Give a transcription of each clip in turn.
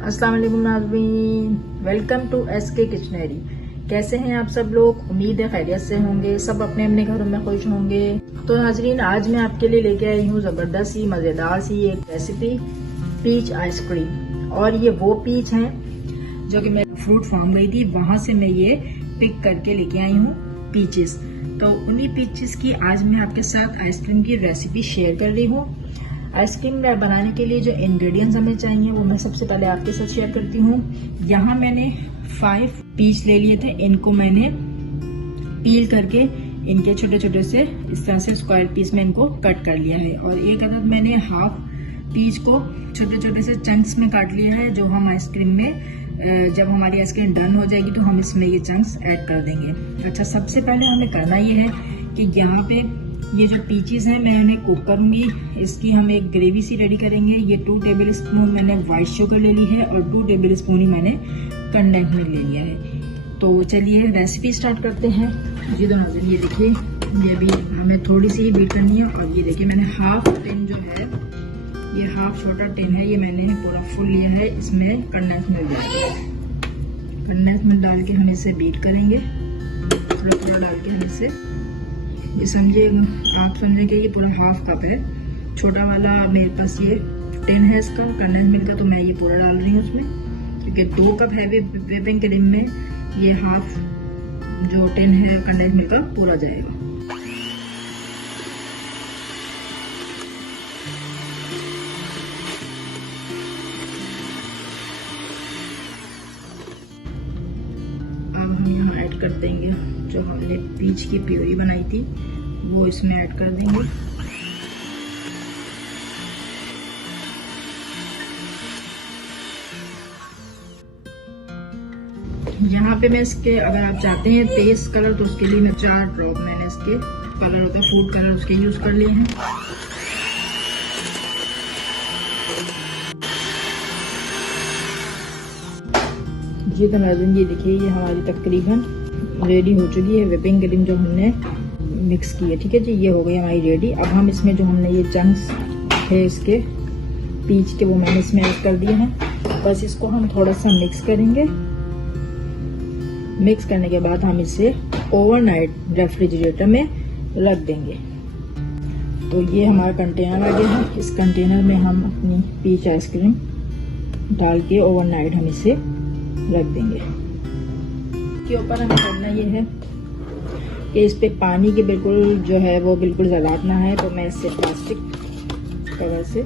अस्सलाम वालेकुम नाज़रीन, वेलकम टू एसके किचनरी। कैसे हैं आप सब लोग? उम्मीद है खैरियत से होंगे, सब अपने अपने घरों में खुश होंगे। तो नाज़रीन, आज मैं आपके लिए लेके आई हूँ जबरदस्त सी मजेदार सी एक रेसिपी, पीच आइसक्रीम। और ये वो पीच हैं जो कि मैं फ्रूट फार्म गई थी, वहां से मैं ये पिक करके लेके आई हूँ पीचेस। तो उन्हीं पीचेस की आज मैं आपके साथ आइसक्रीम की रेसिपी शेयर कर रही हूँ। आइसक्रीम बनाने के लिए जो इंग्रेडिएंट्स हमें चाहिए वो मैं सबसे पहले आपके साथ शेयर करती हूँ। यहाँ मैंने 5 पीच ले लिए थे, इनको मैंने पील करके इनके छोटे छोटे से इस तरह से स्क्वायर पीस में इनको कट कर लिया है। और एक अदद मैंने हाफ पीच को छोटे छोटे से चंक्स में काट लिया है, जो हम आइसक्रीम में जब हमारी आइसक्रीम डन हो जाएगी तो हम इसमें ये चंक्स ऐड कर देंगे। अच्छा, सबसे पहले हमें करना ये है कि यहाँ पे ये जो पीचेस हैं मैं उन्हें कुक करूंगी। इसकी हम एक ग्रेवी सी रेडी करेंगे। ये 2 टेबल स्पून मैंने व्हाइट शुगर ले ली है और 2 टेबल स्पून ही मैंने कंडेंस मिल्क ले लिया है। तो चलिए रेसिपी स्टार्ट करते हैं। जी तो नाज़रीन, ये देखिए, ये भी हमें थोड़ी सी ही बीट करनी है। और ये देखिए, मैंने हाफ टिन जो है, ये हाफ छोटा टिन है, ये मैंने पूरा फुल लिया है। इसमें कंडेंस मिल्क डाल के हम इसे बीट करेंगे, थोड़ा थोड़ा डाल के हम इसे, ये समझिए, आप समझे कि ये पूरा हाफ कप है। छोटा वाला मेरे पास ये टिन है इसका कंडेंस मिल्क का, तो मैं ये पूरा डाल रही हूँ उसमें, क्योंकि 2 कप हैवी व्हिपिंग क्रीम में ये हाफ जो टिन है कंडेंस मिल्क का पूरा जाएगा। अब हम यहाँ ऐड कर देंगे जो हमने पीच की प्यूरी बनाई थी, वो इसमें ऐड कर देंगे। यहाँ पे मैं इसके, अगर आप चाहते हैं तेज कलर, तो उसके लिए मैं 4 ड्रॉप मैंने इसके कलर होता है फूड कलर, उसके यूज कर लिए हैं। जी तो नाज़रीन, ये देखिए, ये हमारी तकरीबन रेडी हो चुकी है व्हिपिंग क्रीम जो हमने मिक्स की है। ठीक है जी, ये हो गई हमारी रेडी। अब हम इसमें जो हमने ये चंक्स थे इसके पीच के, वो मैंने इसमें ऐड कर दिए हैं। बस इसको हम थोड़ा सा मिक्स करेंगे। मिक्स करने के बाद हम इसे ओवरनाइट रेफ्रिजरेटर में रख देंगे। तो ये हमारा कंटेनर आ गया है। इस कंटेनर में हम अपनी पीच आइसक्रीम डाल के ओवरनाइट हम इसे रख देंगे। के ऊपर हमें करना ये है कि इस पे पानी की बिल्कुल जो है वो बिल्कुल ज़रात ना है, तो मैं इससे प्लास्टिक कवर से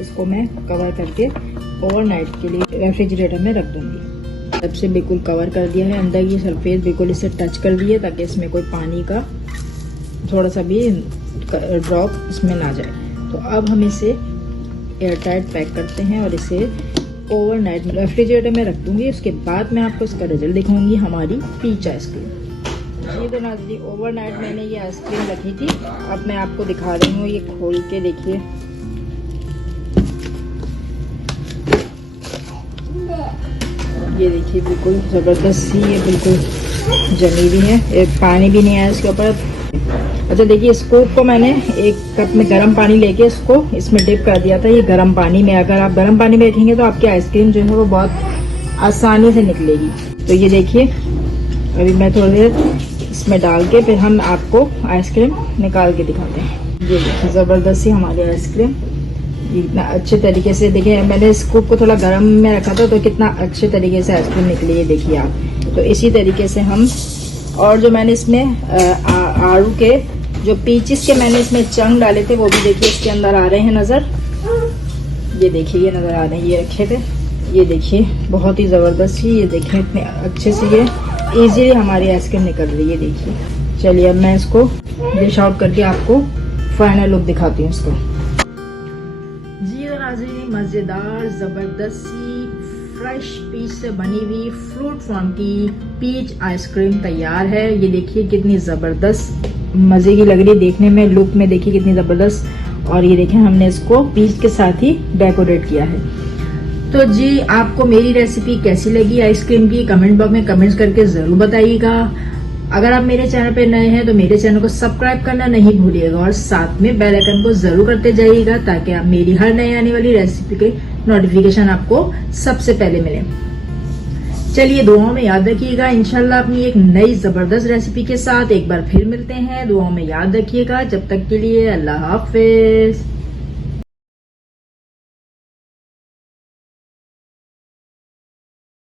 इसको मैं कवर करके ओवरनाइट के लिए रेफ्रिजरेटर में रख दूंगी। तब से बिल्कुल कवर कर दिया है, अंदर की सरफेस बिल्कुल इसे टच कर दिया, ताकि इसमें कोई पानी का थोड़ा सा भी ड्रॉप इसमें ना जाए। तो अब हम इसे एयरटाइट पैक करते हैं और इसे ओवरनाइट रेफ्रिजरेटर में रख दूंगी। उसके बाद मैं आपको इसका रिजल्ट दिखाऊंगी, हमारी पीच आइसक्रीम। ये तो नाज़रीन, ओवरनाइट मैंने ये आइसक्रीम रखी थी। अब मैं आपको दिखा रही हूँ, ये खोल के देखिए। ये देखिए, बिल्कुल ज़बरदस्त सी ये बिल्कुल जमी हुई है, एक पानी भी नहीं आया इसके ऊपर। अच्छा देखिए, इसको को मैंने 1 कप में गर्म पानी लेके इसको इसमें डिप कर दिया था। ये गर्म पानी में, अगर आप गर्म पानी में रखेंगे तो आपकी आइसक्रीम जो है वो बहुत आसानी से निकलेगी। तो ये देखिए, अभी मैं थोड़ी देर इसमें डाल के फिर हम आपको आइसक्रीम निकाल के दिखाते हैं। ये देखिए, ज़बरदस्त सी हमारी आइसक्रीम इतना अच्छे तरीके से, देखिए मैंने इस स्कूप को थोड़ा गर्म में रखा था, तो कितना अच्छे तरीके से आइसक्रीम निकली है, देखिए आप। तो इसी तरीके से हम, और जो मैंने इसमें आड़ू के जो पीचेस के मैंने इसमें चंक डाले थे, वो भी देखिए इसके अंदर आ रहे हैं नज़र। ये देखिए, ये नज़र आ रहे हैं, ये रखे थे। ये देखिए, बहुत ही ज़बरदस्त ही, ये देखिए इतने अच्छे से ये ईजीली हमारी आइसक्रीम निकल रही है। देखिए, चलिए अब मैं इसको डिश आउट करके आपको फाइनल लुक दिखाती हूँ इसको। जी तो नाज़रीन, मज़ेदार ज़बरदस्त सी फ्रेश पीच से बनी हुई फ्रूट फॉर्म की पीच आइसक्रीम तैयार है। ये देखिए कितनी ज़बरदस्त मज़े की लग रही है देखने में, लुक में देखिए कितनी ज़बरदस्त। और ये देखें, हमने इसको पीच के साथ ही डेकोरेट किया है। तो जी, आपको मेरी रेसिपी कैसी लगी आइसक्रीम की, कमेंट बॉक्स में कमेंट्स करके ज़रूर बताइएगा। अगर आप मेरे चैनल पे नए हैं तो मेरे चैनल को सब्सक्राइब करना नहीं भूलिएगा और साथ में बेल आइकन को जरूर करते जाइएगा ताकि आप मेरी हर नई आने वाली रेसिपी के नोटिफिकेशन आपको सबसे पहले मिले। चलिए दुआओं में याद रखिएगा, इंशाल्लाह अपनी एक नई जबरदस्त रेसिपी के साथ एक बार फिर मिलते हैं। दुआओं में याद रखिएगा, जब तक के लिए अल्लाह हाफिज।